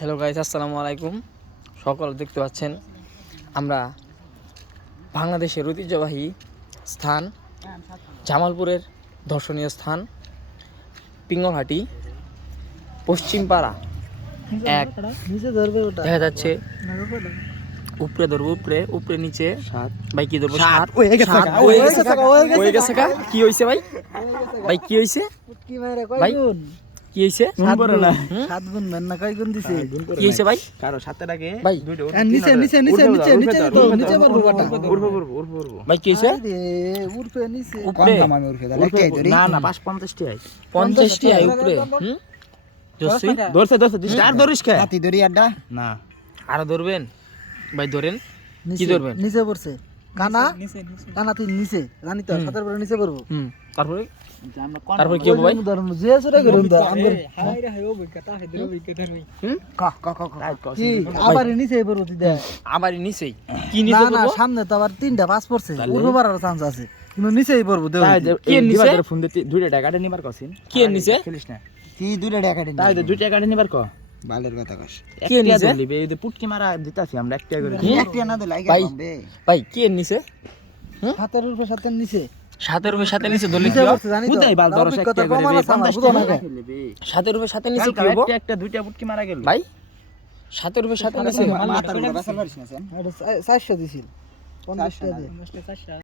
Hello guys, আসসালামু আলাইকুম। সকল দেখতে পাচ্ছেন আমরা বাংলাদেশের ঐতিহ্যবাহী স্থান জামালপুরের দর্শনীয় স্থান পিঙ্গলহাটি পশ্চিমপাড়া এক দেখা যাচ্ছে। উপরে ধরবো, উপরে উপরে নিচে ভাই কি ধরবো? কি হয়েছে ভাই? ভাই কি হয়েছে ভাই? কি হইছে? 7 গুণ মেন না কয় গুণ দিছে? কি হইছে ভাই? কারো 7 টাকে ভাই নিচে নিচে নিচে নিচে নিচে তো নিচে পারবো বাটা উড়বো ভাই। কি হইছে? উড়বে নিচে কোন দাম আমি উড়বে দাঁড়া না না 550 টি আই 50 টি আই উপরে। জসি ধরছে স্টার ধরিস কে? হাতি ধরি আড্ডা না আর ধরবেন ভাই, ধরেন। কি ধরবেন? নিচে পড়ছে কানা নিচে কানা তুই নিচে জানি তো 7 পরে নিচে পড়বো। তারপরে তারপরে কি হবে ভাই? যে সরে গেল তো আমাদের হাই রে হাই অভিজ্ঞতা হেদের অভিজ্ঞতা নাই। কি আবার নিচে পড়বো? তুই দেখ আবার নিচেই। কি নিচে পড়বো? না না সামনে তো আবার 3টা 5 পড়ছে, উড়বো পারার চান্স আছে, কিন্তু নিচেই পড়বো। দেখ কি নিচে ফোন দিতে 2টা টাকাটা নিবার কছিন। কি নিচে? খেলিস না কি 2টা টাকাটা তাই তো 2টা টাকাটা নিবার ক বালের কথা কস। কি নিচে লিবে এই পুটকি মারা দিতাছি আমরা একটা করে। একটা না দে লাগা ভাই ভাই কি নিচে? হাতের উপরে সাতের নিচে 7 এর উপরে 7 এর নিচে ধরলি কি বুঝাই বাল দরস একটা করে 50 টাকা খেলবে। 7 এর উপরে 7 এর নিচে কি হবে? একটা দুইটা পুটকি মারা গেল ভাই। 7 এর উপরে 7 এর নিচে মাথার উপরে বাসাল পারিস না। এটা 400 দিছিল 50 টাকা দিয়ে 400